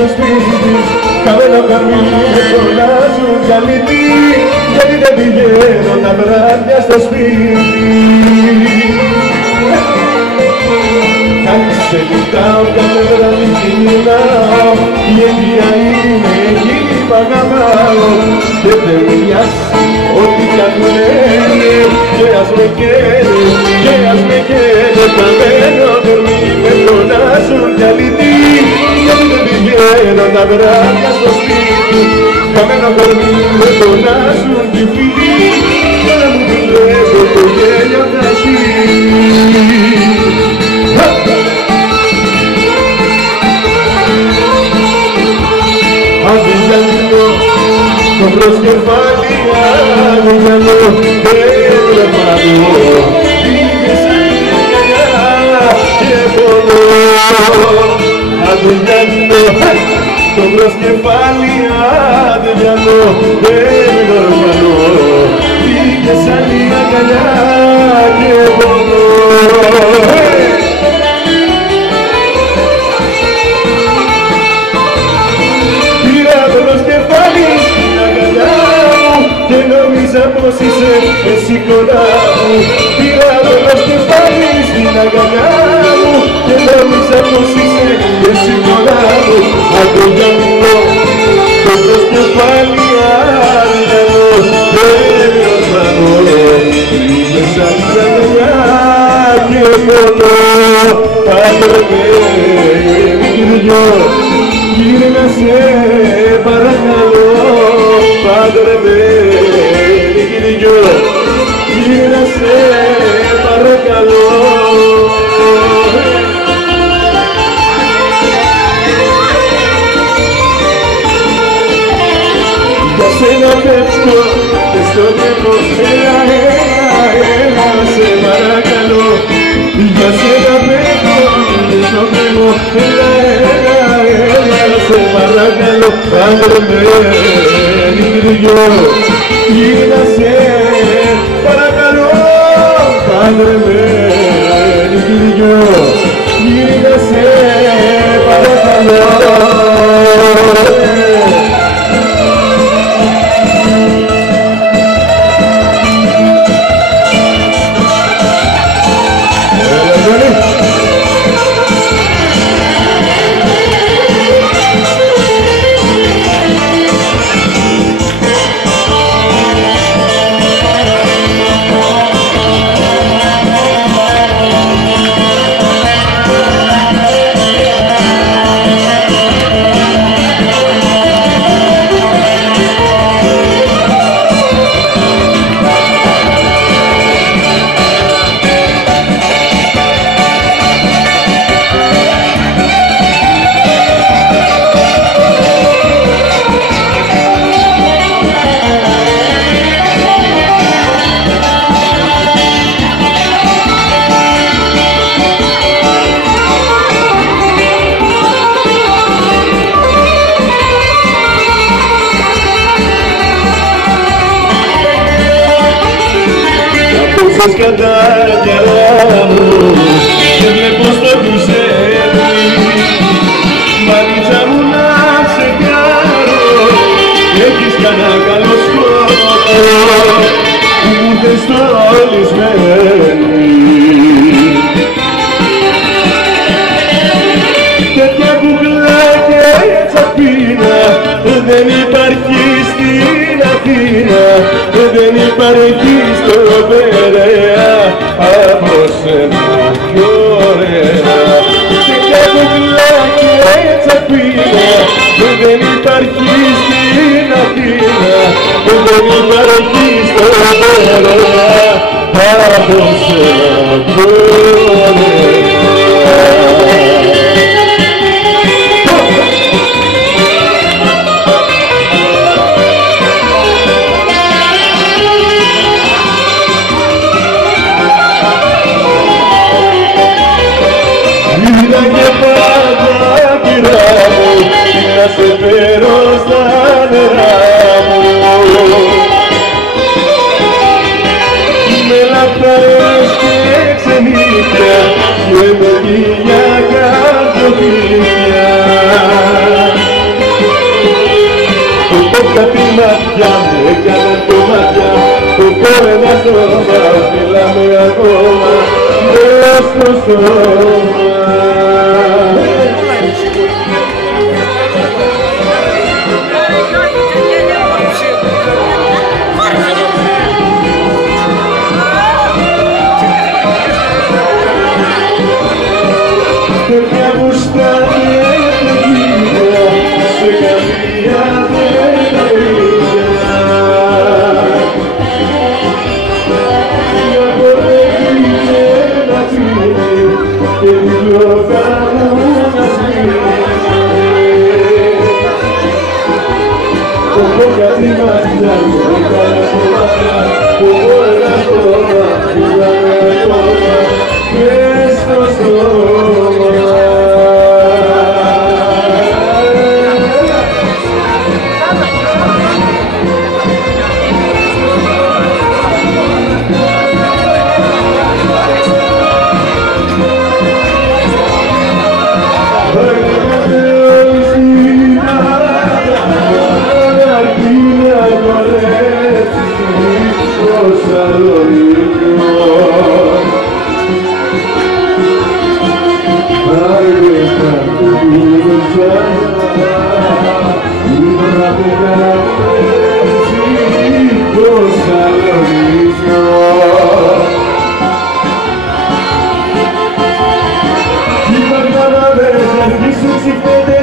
στο σπίτι, καμένο καμίνι με φωνάζουν καλύτη, γιατί δεν πηγαίνω τα βράδια στο σπίτι. Αν σε κοιτάω κάθε βράδυ κινητάω, η αιτία είναι εκείνη που αγαπάω και δεν με νοιάζει ό,τι κι αν λένε, και ας με καίνε, και ας με καίνε, καμένο κορμί με φωνάζουν καλύτη, γιατί δεν πηγαίνω τα βράδια στο σπίτι, καμένο κορμί με φωνάζουν κι φίλοι, και να μου δουλεύω το γέλιο χασί. Αντιγιανό, το προσκεφάλι, αντιγιανό, δεν μάλλω, πήγε σαν αγκαλιά και πονώ. Αντιγιανό, το προσκεφάλι, αντιγιανό, δεν μάλλω, πήγε σαν αγκαλιά και πονώ. Πως είσαι εσύ κοντά μου, πήρα το προσκεφάλι στην αγκαλιά μου και νόμιζα πως είσαι εσύ κοντά μου. Αντιγιανό, το προσκεφάλι αργανό, δεν ορμανώ, είμαι σαν την αγκαλιά και πονώ. Άντρεπε, μικρό, γύρνα σε παρακαλώ, άντρεπε, γύρνα σε παρακαλώ. Για σένα πέφτω και στο τρέχω, έλα, σε παρακαλώ. Για σένα πέφτω και στο τρέχω, έλα, σε παρακαλώ. Άντρε με μικρό, γύρνα σε παρακαλώ, άντρε με μικρό, γύρνα σε παρακαλώ. Πως κατά καιρά μου και βλέπω στο κουζένι, μανίτσα μου να σε κάνω, έχεις κανένα καλό σκόπο που μου θες στολισμένη. Τέτοια κουκλά και τσαπίνα δεν υπάρχει στην Αθήνα, δεν υπάρχει στο Περαία, από σένα πιο ωραία. Τέτοια κουκλά και τσαπίνα δεν υπάρχει στην Αθήνα, δεν υπάρχει στο Περαία, από σένα πιο ωραία. Να σε φέρω στα νερά μου, με λαχταρές και ξενύχια και με χίλια καρδοφύλια. μάτια μου έκανα το μάτια, το πω ένα σώμα, μιλάμε ακόμα μες στο σώμα. Και μια μπουστάνη έφυγε, σε καμία δεν πήγαινα. Για πορεύει ένα φίλι και βιβλιόκα μου να σβήνει. Έχω κάτι μάτια, έκανα το μάτια, που όλα τώρα πήγαμε ακόμα μες στο στόμα. Οι παγκλαβάδες αρχίσουν ξυπνένται